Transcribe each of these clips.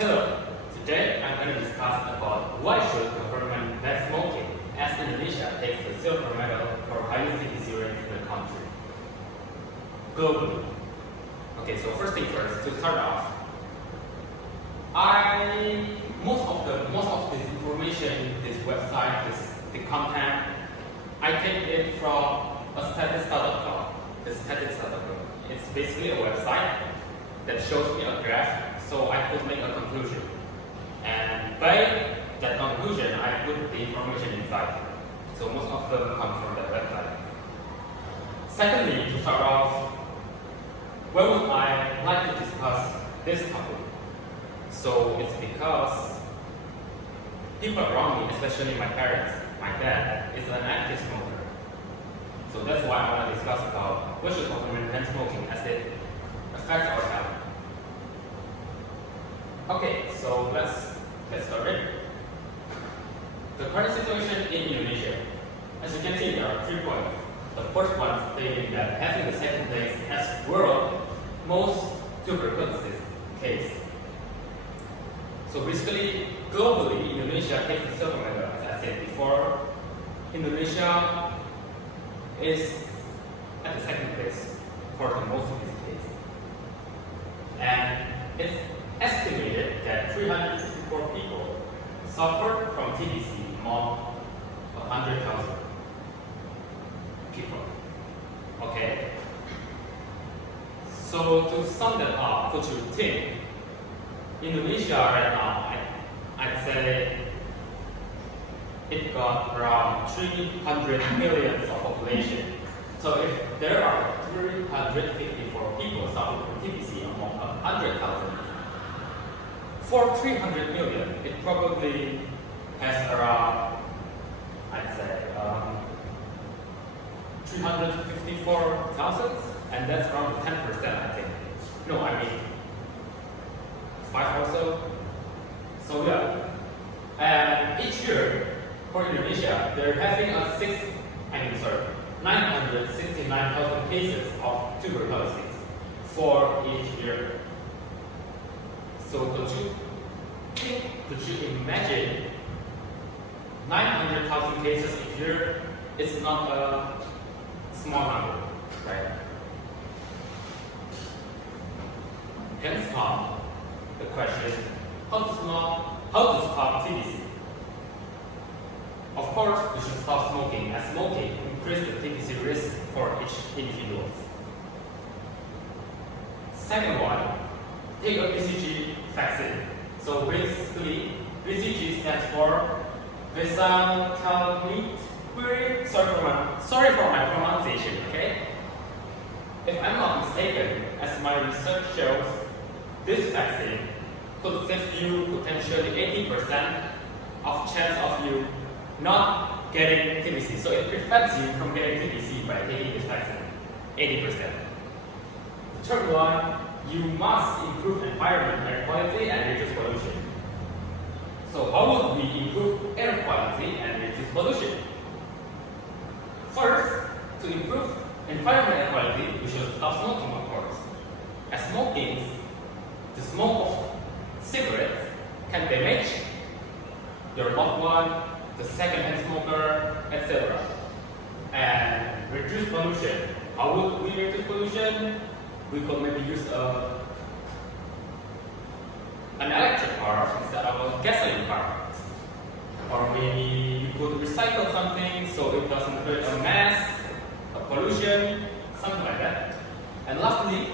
Hello, today I'm going to discuss about why should government ban smoking as Indonesia takes the silver medal for highest citizen rate in the country. Globally. Okay, so first thing first, to start off, most of this information in this website, the content, I take it from a statista.com. The statista.com. It's basically a website that shows me a graph so I could make a conclusion. And by that conclusion, I put the information inside. So most of them come from that website. Secondly, to start off, why would I like to discuss this topic? So it's because people around me, especially my parents, my dad, is an active smoker. So that's why I want to discuss about why should government ban smoking as it affects our health. Okay, so let's get started. The current situation in Indonesia. As you can see, there are 3 points. The first one stating that having the second place as world most tuberculosis case. So basically, globally, Indonesia takes the silver medal. As I said before, Indonesia is at the second place for the most of this case. And it's estimated that 354 people suffered from TBC among 100,000 people. Okay? So to sum that up, what you think, Indonesia right now, I'd say it got around 300 million of population. So if there are 354 people suffering from TBC among 100,000, for 300 million, it probably has around, I'd say, 354,000, and that's around 10%, I think. No, I mean, 5 or so. So yeah, and each year for Indonesia, they're having 969,000 cases of tuberculosis for each year. So could you imagine 900,000 cases a year? It's not a small number, right? Hence come the question, how to stop TBC? Of course, we should stop smoking, as smoking increases the TBC risk for each individual. Second one, take a BCG vaccine. So basically, BCG stands for Bisantalmite. Sorry for my pronunciation, okay? If I'm not mistaken, as my research shows, this vaccine could save you potentially 80% of chance of you not getting TBC. So it prevents you from getting TBC by taking this vaccine, 80%. The third one, you must improve environment air quality and reduce pollution. So how would we improve air quality and reduce pollution? First, to improve environment air quality, we should stop smoking, of course. As smoking, the smoke of cigarettes can damage your loved one, the second-hand smoker, etc. And reduce pollution. How would we reduce pollution? We could maybe use an electric car instead of a gasoline car. Or maybe you could recycle something so it doesn't create a mess, a pollution, something like that. And lastly,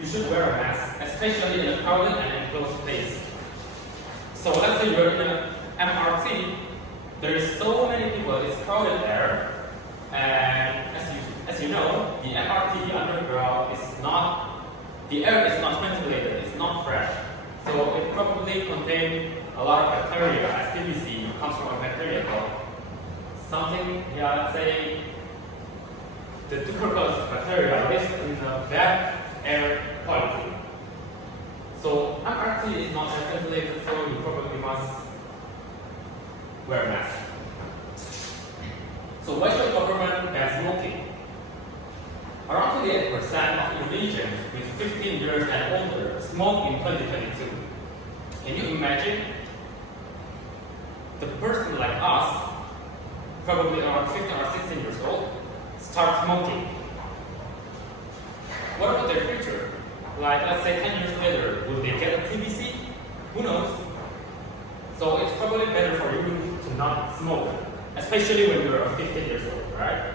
you should wear a mask, especially in a crowded and enclosed place. So let's say you're in an MRT, there is so many people, it's crowded there, and as you know, the MRT underground the air is not ventilated, it's not fresh. So it probably contains a lot of bacteria, as TBC comes from a bacteria called something, let's say, the tuberculosis bacteria lives in the bad air quality. So MRT is not ventilated, so you probably must wear a mask. So why should government ban smoking? Around 28% of regions with 15 years and older smoke in 2022. Can you imagine? The person like us, probably around 15 or 16 years old, start smoking. What about their future? Like, let's say 10 years later, will they get a TBC? Who knows? So it's probably better for you to not smoke, especially when you're 15 years old, right?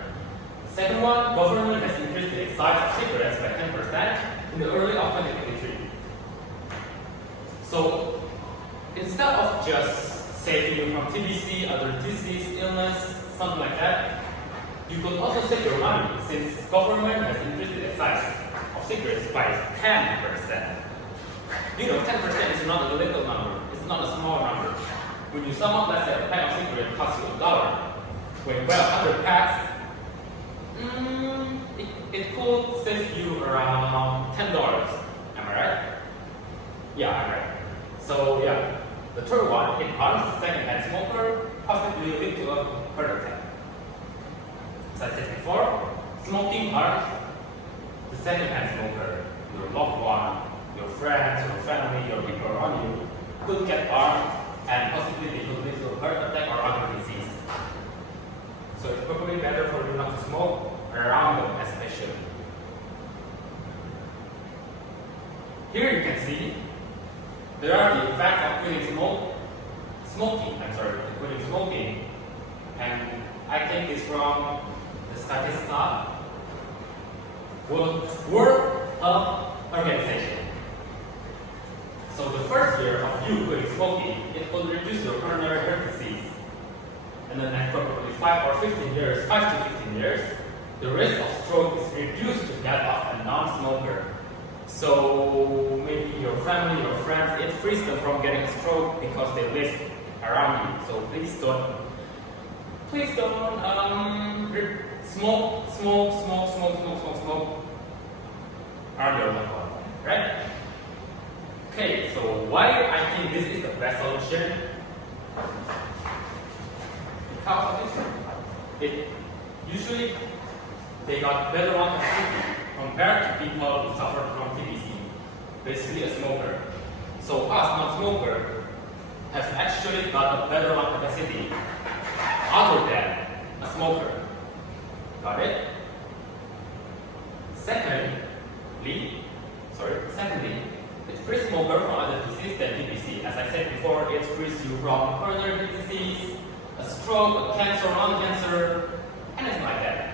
The second one, government has increased the excise of cigarettes by 10% in the early of 2023. So instead of just saving you from TBC, other disease, illness, something like that, you could also save your money since government has increased the excise of cigarettes by 10%. You know, 10% is not a little number. It's not a small number. When you sum up, let's say a pack of cigarettes costs you $1. When you buy 100 packs, it could save you around $10. Am I right? Yeah, I'm right. So yeah, the third one, it harms the second-hand smoker, possibly lead to a heart attack. As I said before, smoking harms the second-hand smoker, your loved one, your friends, your family, your people around you could get harmed and possibly they could lead to a heart attack or other disease. So it's probably better for you not to smoke around them especially. Here you can see there are the effects of quitting smoking, and I think it's from the Statista World Health Organization. So the first year of you quitting smoking, it will reduce your coronary heart disease. And then after probably 5 to 15 years, the risk of stroke is reduced to that of a non-smoker. So maybe your family, your friends, it frees them from getting a stroke because they live around you. So please don't smoke around your loved one, right? Okay, so why I think this is the best solution? Because of this, usually they got better longevity compared to people who suffer from TBC, basically a smoker. So us non-smoker has actually got a better lung capacity other than a smoker. Got it? Secondly, it frees smoker from other disease than TBC. As I said before, it frees you from coronary disease, a stroke, a cancer, lung cancer, anything like that.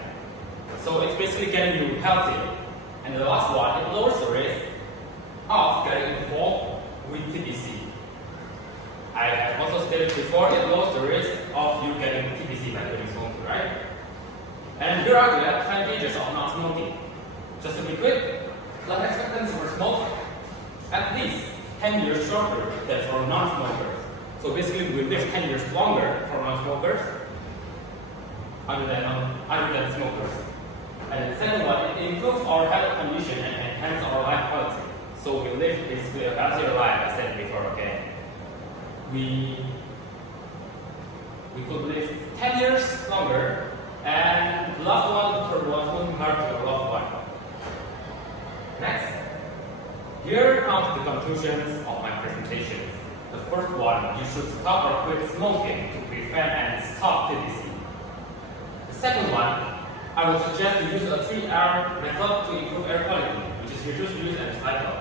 So it's basically getting you healthier. And the last one, it lowers the risk of getting involved with TBC. I have also stated before, it lowers the risk of you getting TBC by doing smoking, right? And here are the advantages of not smoking. Just to be quick, life expectancy for smokers at least 10 years shorter than for non-smokers. So basically, we live 10 years longer for non-smokers other than smokers. And the second one, it improves our health condition and enhances our life quality. So we live basically a healthier life, I said before, okay? We could live 10 years longer, and the last one, the third one, smoking hard to the loved one. Next, here comes the conclusions of my presentation. The first one, you should stop or quit smoking to prevent and stop TBC. The second one, I would suggest to use a 3R method to improve air quality, which is reduce, reuse, and recycle.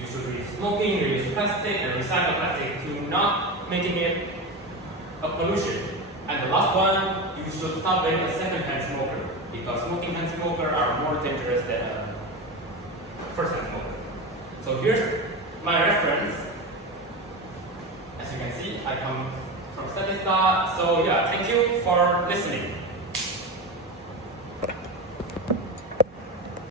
You should reduce smoking, reduce plastic, and recycle plastic to not making it a pollution. And the last one, you should stop being a second-hand smoker, because smoking-hand smokers are more dangerous than a first-hand smoker. So here's my reference. As you can see, I come from Statista. So yeah, thank you for listening.